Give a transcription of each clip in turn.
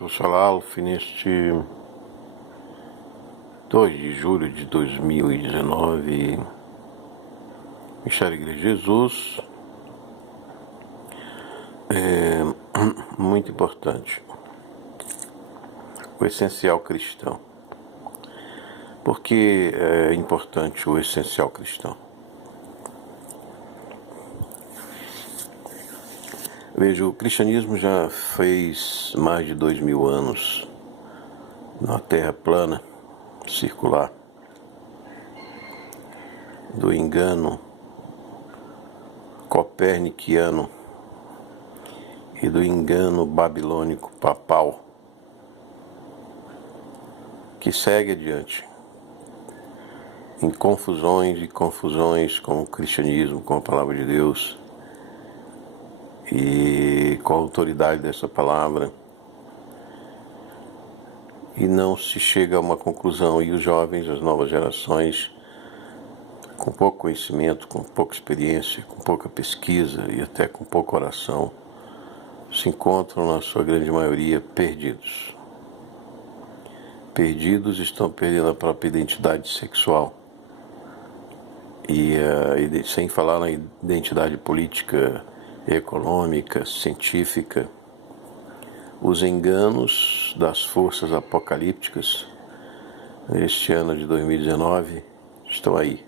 Eu sou Alf, neste 2 de julho de 2019, Ministério da Igreja de Jesus, muito importante, o essencial cristão. Por que é importante o essencial cristão? Veja, o cristianismo já fez mais de 2000 anos na Terra plana, circular, do engano coperniciano e do engano babilônico papal, que segue adiante em confusões e confusões com o cristianismo, com a palavra de Deus e com a autoridade dessa palavra, e não se chega a uma conclusão. E os jovens, as novas gerações, com pouco conhecimento, com pouca experiência, com pouca pesquisa e até com pouca oração, se encontram, na sua grande maioria, perdidos. Perdidos, estão perdendo a própria identidade sexual. E sem falar na identidade política, econômica, científica. Os enganos das forças apocalípticas, este ano de 2019, estão aí.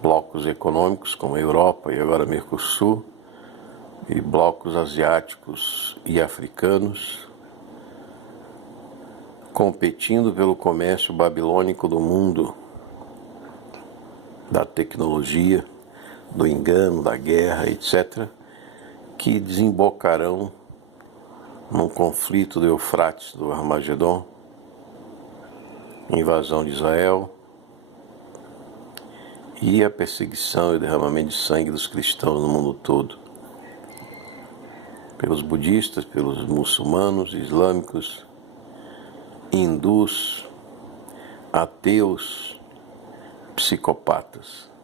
Blocos econômicos como a Europa e agora Mercosul, e blocos asiáticos e africanos, competindo pelo comércio babilônico do mundo, da tecnologia, do engano, da guerra, etc., que desembocarão num conflito do Eufrates, do Armagedon, invasão de Israel e a perseguição e derramamento de sangue dos cristãos no mundo todo, pelos budistas, pelos muçulmanos, islâmicos, hindus, ateus, psicopatas.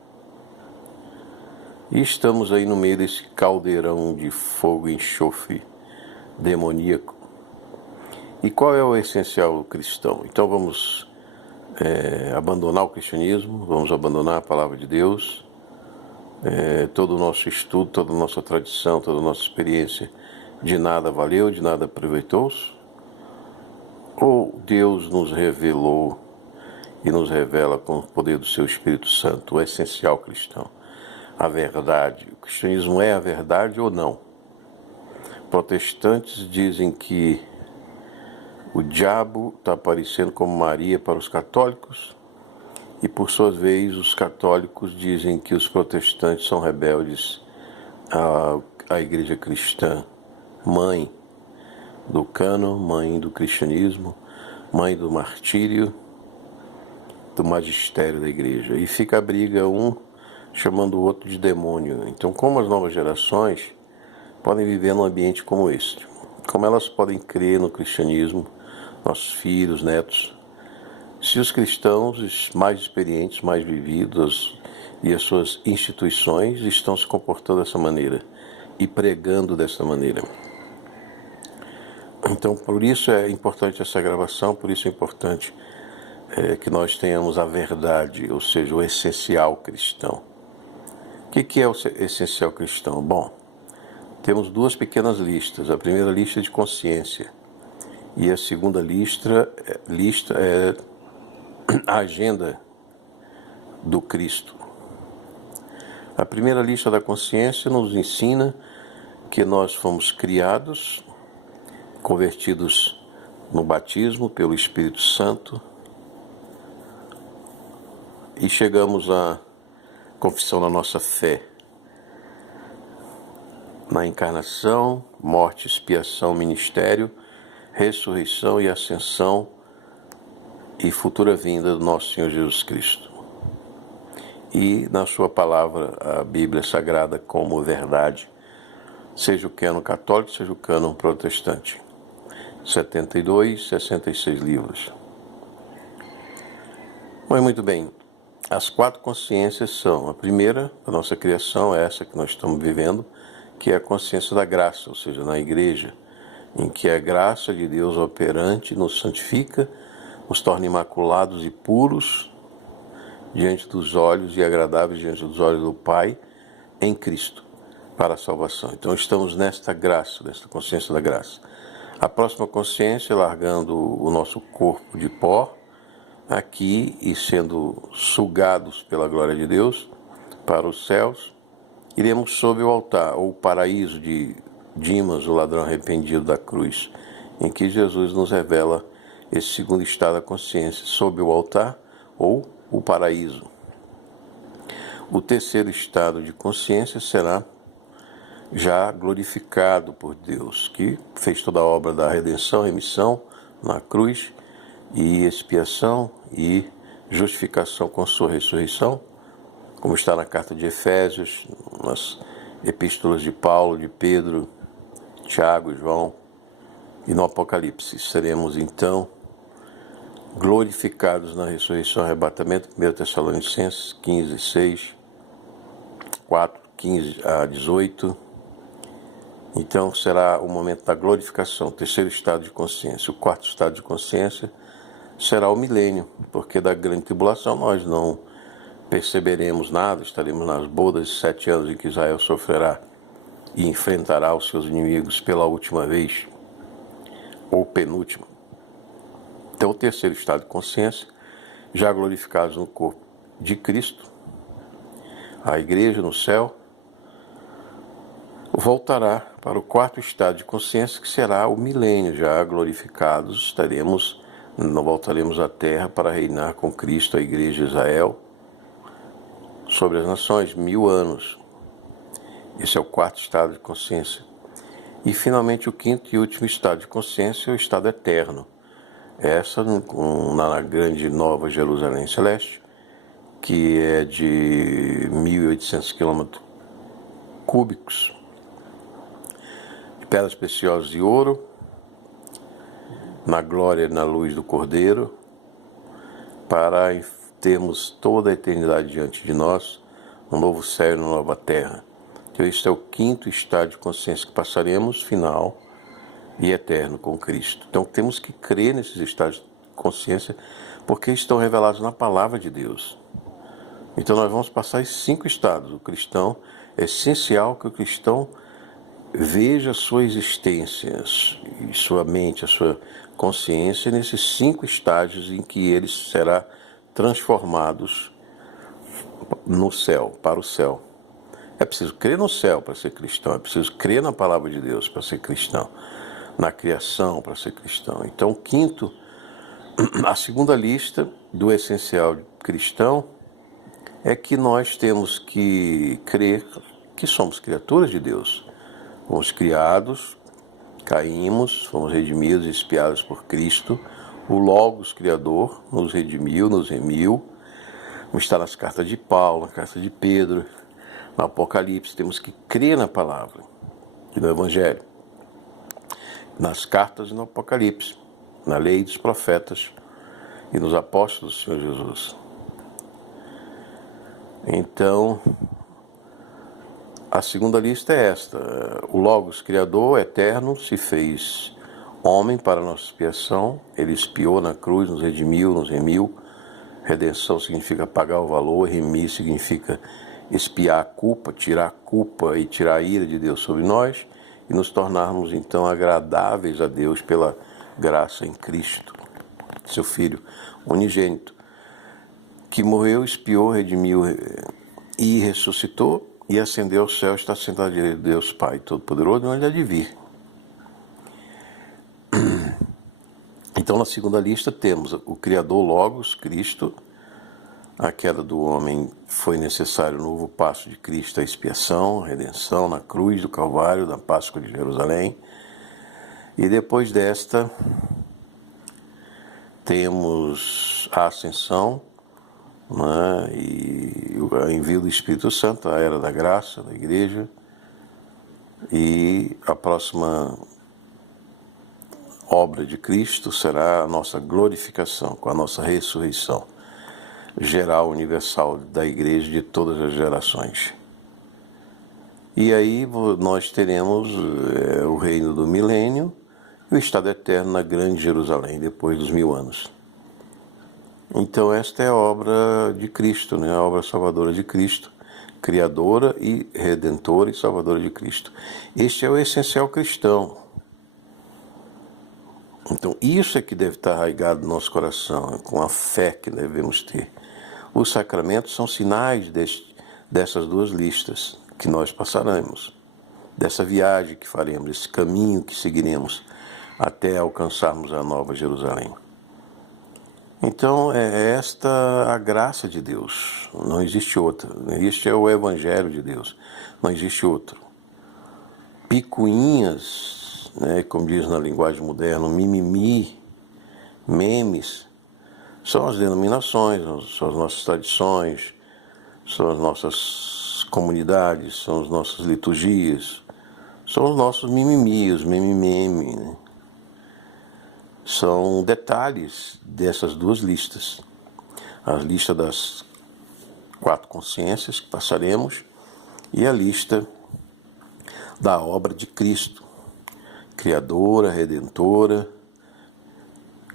E estamos aí no meio desse caldeirão de fogo e enxofre demoníaco. E qual é o essencial cristão? Então vamos abandonar o cristianismo, vamos abandonar a palavra de Deus, todo o nosso estudo, toda a nossa tradição, toda a nossa experiência de nada valeu, de nada aproveitou-se? Ou Deus nos revelou e nos revela com o poder do seu Espírito Santo o essencial cristão? A verdade. O cristianismo é a verdade ou não? Protestantes dizem que o diabo está aparecendo como Maria para os católicos, e por sua vez os católicos dizem que os protestantes são rebeldes à igreja cristã, mãe do cânon, mãe do cristianismo, mãe do martírio, do magistério da igreja. E fica a briga, um chamando o outro de demônio. Então, como as novas gerações podem viver num ambiente como este? Como elas podem crer no cristianismo, nossos filhos, netos, se os cristãos mais experientes, mais vividos e as suas instituições estão se comportando dessa maneira e pregando dessa maneira? Então, por isso é importante essa gravação, por isso é importante que nós tenhamos a verdade, ou seja, o essencial cristão. O que é o essencial cristão? Bom, temos duas pequenas listas. A primeira lista é de consciência e a segunda lista é a agenda do Cristo. A primeira lista da consciência nos ensina que nós fomos criados, convertidos no batismo pelo Espírito Santo, e chegamos à confissão da nossa fé na encarnação, morte, expiação, ministério, ressurreição e ascensão e futura vinda do nosso Senhor Jesus Cristo. E na sua palavra, a Bíblia Sagrada como verdade, seja o cânon católico, seja o cânon protestante. 72, 66 livros. Mas muito bem, as 4 consciências são: a primeira, a nossa criação, é essa que nós estamos vivendo, que é a consciência da graça, ou seja, na igreja, em que a graça de Deus operante nos santifica, nos torna imaculados e puros diante dos olhos e agradáveis diante dos olhos do Pai em Cristo para a salvação. Então estamos nesta graça, nesta consciência da graça. A próxima consciência, largando o nosso corpo de pó aqui e sendo sugados pela glória de Deus para os céus, iremos sob o altar, ou o paraíso de Dimas, o ladrão arrependido da cruz, em que Jesus nos revela esse segundo estado da consciência, sob o altar ou o paraíso. O terceiro estado de consciência será já glorificado por Deus, que fez toda a obra da redenção, remissão na cruz e expiação e justificação com sua ressurreição, como está na carta de Efésios, nas epístolas de Paulo, de Pedro, Tiago, João e no Apocalipse. Seremos então glorificados na ressurreição e arrebatamento, 1 Tessalonicenses 15, 6, 4, 15 a 18. Então será o momento da glorificação, o terceiro estado de consciência. O quarto estado de consciência será o milênio, porque da grande tribulação nós não perceberemos nada, estaremos nas bodas de 7 anos em que Israel sofrerá e enfrentará os seus inimigos pela última vez, ou penúltima. Então o terceiro estado de consciência, já glorificados no corpo de Cristo, a igreja no céu, voltará para o quarto estado de consciência, que será o milênio. Já glorificados, voltaremos à terra para reinar com Cristo, a igreja de Israel, sobre as nações, 1000 anos. Esse é o quarto estado de consciência. E finalmente o quinto e último estado de consciência é o estado eterno. Essa na grande Nova Jerusalém Celeste, que é de 1.800 quilômetros cúbicos, de pedras preciosas e ouro, na glória e na luz do Cordeiro, para termos toda a eternidade diante de nós, um novo céu e uma nova terra. Então este é o quinto estado de consciência que passaremos, final e eterno com Cristo. Então temos que crer nesses estados de consciência, porque estão revelados na palavra de Deus. Então nós vamos passar esses 5 estados. O cristão, é essencial que o cristão veja a sua existência, sua mente, a sua consciência nesses 5 estágios em que ele será transformados no céu, para o céu. É preciso crer no céu para ser cristão, é preciso crer na palavra de Deus para ser cristão, na criação para ser cristão. Então, quinto, a segunda lista do essencial cristão é que nós temos que crer que somos criaturas de Deus. Fomos criados, caímos, fomos redimidos e expiados por Cristo. O Logos Criador nos redimiu, nos remiu. Está nas cartas de Paulo, na carta de Pedro, no Apocalipse. Temos que crer na palavra e no Evangelho, nas cartas e no Apocalipse, na lei dos profetas e nos apóstolos do Senhor Jesus. Então, a segunda lista é esta. O Logos Criador eterno se fez homem para nossa expiação. Ele expiou na cruz, nos redimiu, nos remiu. Redenção significa pagar o valor, remir significa expiar a culpa, tirar a culpa e tirar a ira de Deus sobre nós e nos tornarmos então agradáveis a Deus pela graça em Cristo, seu Filho unigênito, que morreu, expiou, redimiu e ressuscitou e ascendeu ao céu, está sentado à direita de Deus Pai Todo-Poderoso, onde há de vir. Então, na segunda lista, temos o Criador Logos, Cristo. A queda do homem foi necessário o novo passo de Cristo, a expiação, a redenção na cruz do Calvário, da Páscoa de Jerusalém. E depois desta, temos a ascensão, né, e o envio do Espírito Santo, a era da graça, da igreja. E a próxima obra de Cristo será a nossa glorificação, com a nossa ressurreição geral, universal da igreja de todas as gerações. E aí nós teremos o reino do milênio, e o estado eterno na grande Jerusalém, depois dos 1000 anos. Então esta é a obra de Cristo, né? A obra salvadora de Cristo, criadora e redentora e salvadora de Cristo. Este é o essencial cristão. Então isso é que deve estar arraigado no nosso coração, com a fé que devemos ter. Os sacramentos são sinais dessas duas listas que nós passaremos, dessa viagem que faremos, esse caminho que seguiremos até alcançarmos a Nova Jerusalém. Então é esta a graça de Deus, não existe outra. Este é o Evangelho de Deus, não existe outro. Picuinhas, né, como diz na linguagem moderna, mimimi, memes, são as denominações, são as nossas tradições, são as nossas comunidades, são as nossas liturgias, são os nossos mimimi, os meme, né? São detalhes dessas duas listas. A lista das 4 consciências que passaremos e a lista da obra de Cristo, criadora, redentora,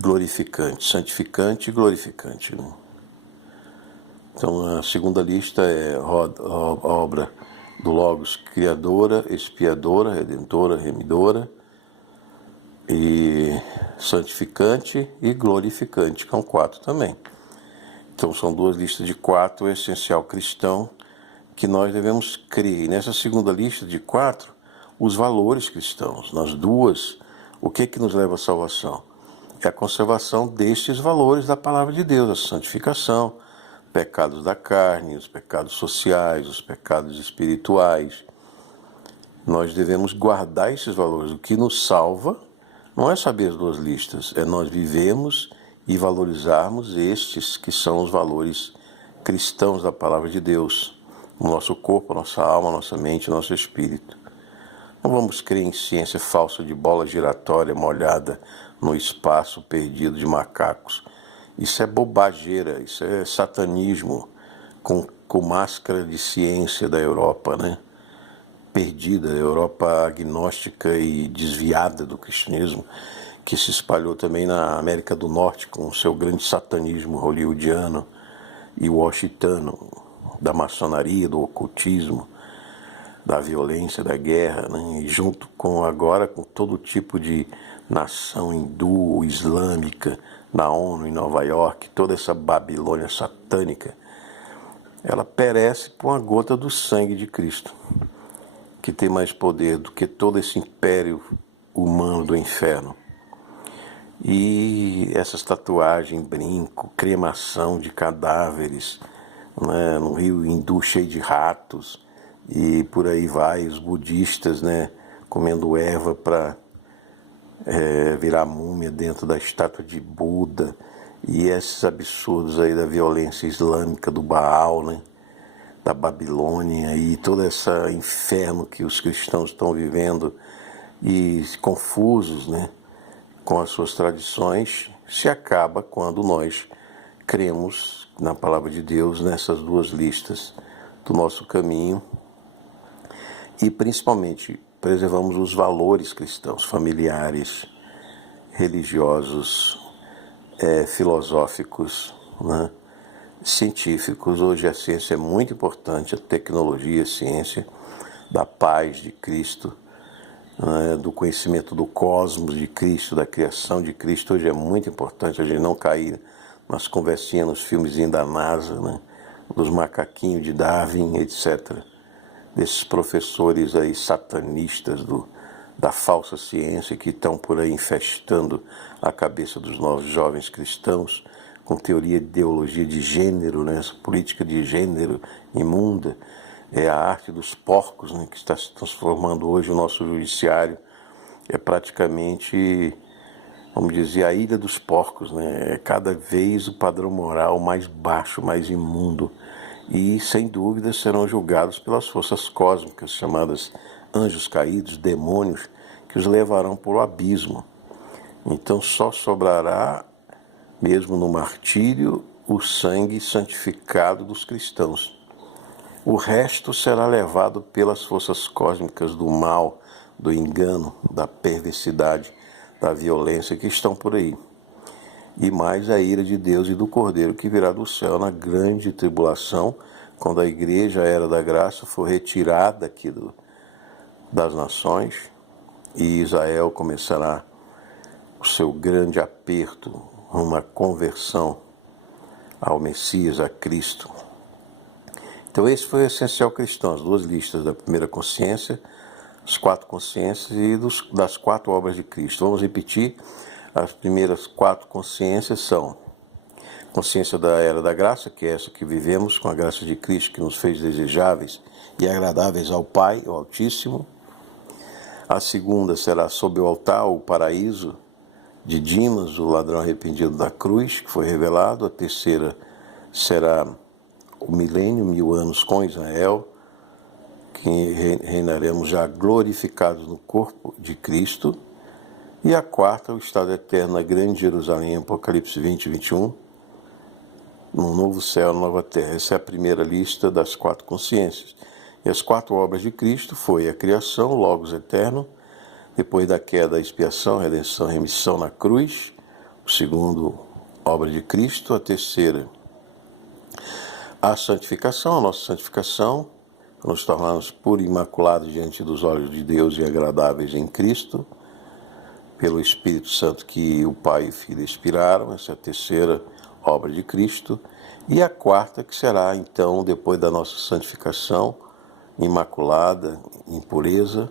glorificante, santificante e glorificante, né? Então a segunda lista é a obra do Logos, criadora, expiadora, redentora, remidora, e santificante e glorificante, que são 4 também. Então são 2 listas de 4, o essencial cristão que nós devemos crer. E nessa segunda lista de 4, os valores cristãos. Nas 2, o que nos leva à salvação? É a conservação destes valores da palavra de Deus, a santificação, pecados da carne, os pecados sociais, os pecados espirituais. Nós devemos guardar esses valores. O que nos salva não é saber as 2 listas, é nós vivemos e valorizarmos estes que são os valores cristãos da palavra de Deus, o nosso corpo, a nossa alma, a nossa mente, o nosso espírito. Não vamos crer em ciência falsa de bola giratória molhada no espaço perdido de macacos. Isso é bobageira, isso é satanismo com máscara de ciência da Europa, né? Perdida, a Europa agnóstica e desviada do cristianismo, que se espalhou também na América do Norte com o seu grande satanismo hollywoodiano e washingtano, da maçonaria, do ocultismo, da violência, da guerra, né? E junto com agora com todo tipo de nação hindu, islâmica, na ONU, em Nova York, toda essa Babilônia satânica, ela perece por uma gota do sangue de Cristo, que tem mais poder do que todo esse império humano do inferno. E essas tatuagens, brinco, cremação de cadáveres, né, no rio hindu cheio de ratos, e por aí vai, os budistas, né, comendo erva para virar múmia dentro da estátua de Buda, e esses absurdos aí da violência islâmica, do Baal, né, da Babilônia, e todo esse inferno que os cristãos estão vivendo e confusos, né, com as suas tradições, se acaba quando nós cremos na palavra de Deus nessas 2 listas do nosso caminho e principalmente preservamos os valores cristãos, familiares, religiosos, filosóficos, né? Científicos. Hoje a ciência é muito importante, a tecnologia, a ciência, da paz de Cristo, né? Do conhecimento do cosmos de Cristo, da criação de Cristo. Hoje é muito importante a gente não cair nas conversinhas, nos filmezinhos da NASA, né? Dos macaquinhos de Darwin, etc. Desses professores aí satanistas da falsa ciência que estão por aí infestando a cabeça dos novos jovens cristãos com teoria de ideologia de gênero, né? Essa política de gênero imunda, é a arte dos porcos, né? Que está se transformando hoje o nosso judiciário, é praticamente, vamos dizer, a ilha dos porcos, né? É cada vez o padrão moral mais baixo, mais imundo, e sem dúvida serão julgados pelas forças cósmicas, chamadas anjos caídos, demônios, que os levarão para o abismo. Então só sobrará, mesmo no martírio, o sangue santificado dos cristãos. O resto será levado pelas forças cósmicas do mal, do engano, da perversidade, da violência que estão por aí. E mais a ira de Deus e do Cordeiro que virá do céu na grande tribulação, quando a igreja, a era da graça, for retirada aqui das nações, e Israel começará o seu grande aperto, uma conversão ao Messias, a Cristo. Então esse foi o essencial cristão, as duas listas da primeira consciência, as 4 consciências e das 4 obras de Cristo. Vamos repetir, as primeiras 4 consciências são consciência da era da graça, que é essa que vivemos com a graça de Cristo, que nos fez desejáveis e agradáveis ao Pai, ao Altíssimo. A segunda será sob o altar, o paraíso de Dimas, o ladrão arrependido da cruz, que foi revelado. A terceira será o milênio, 1000 anos com Israel, que reinaremos já glorificados no corpo de Cristo. E a quarta, o estado eterno na grande Jerusalém, Apocalipse 20 e 21, num novo céu, nova terra. Essa é a primeira lista das 4 consciências. E as 4 obras de Cristo foi a criação, o Logos eterno, depois da queda, a expiação, redenção, remissão na cruz. O segundo, obra de Cristo. A terceira, a santificação, a nossa santificação, para nos tornarmos puros e imaculados diante dos olhos de Deus e agradáveis em Cristo, pelo Espírito Santo que o Pai e o Filho inspiraram. Essa é a terceira obra de Cristo. E a quarta, que será então, depois da nossa santificação, imaculada, em pureza,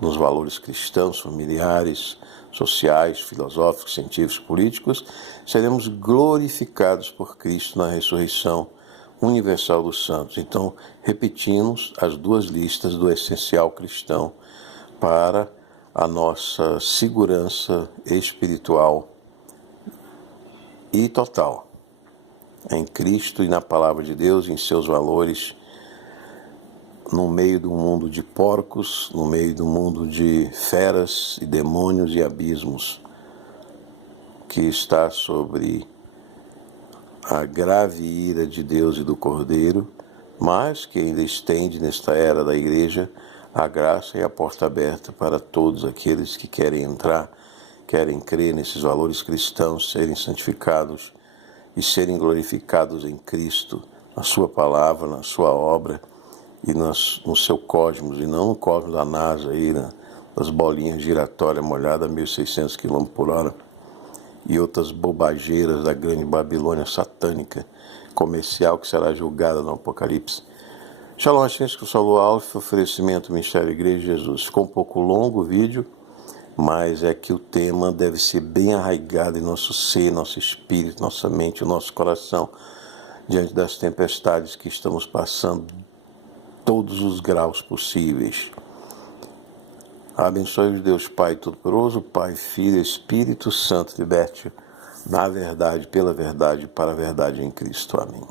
nos valores cristãos, familiares, sociais, filosóficos, científicos, políticos, seremos glorificados por Cristo na ressurreição universal dos santos. Então, repetimos as 2 listas do essencial cristão para a nossa segurança espiritual e total em Cristo e na palavra de Deus, em seus valores, no meio do mundo de porcos, no meio do mundo de feras e demônios e abismos, que está sobre a grave ira de Deus e do Cordeiro, mas que ainda estende nesta era da igreja a graça e a porta aberta para todos aqueles que querem entrar, querem crer nesses valores cristãos, serem santificados e serem glorificados em Cristo, na sua palavra, na sua obra e no seu cosmos, e não no cosmos da NASA, aí, das bolinhas giratórias molhadas a 1.600 km por hora, e outras bobageiras da grande Babilônia satânica, comercial, que será julgada no Apocalipse. Shalom, assim que o Saulo Alfa, oferecimento do Ministério da Igreja de Jesus. Ficou um pouco longo o vídeo, mas é que o tema deve ser bem arraigado em nosso ser, nosso espírito, nossa mente, nosso coração, diante das tempestades que estamos passando, todos os graus possíveis. Abençoe-os Deus Pai Todo-Poderoso, Pai, Filho, Espírito Santo, liberte na verdade, pela verdade, para a verdade em Cristo. Amém.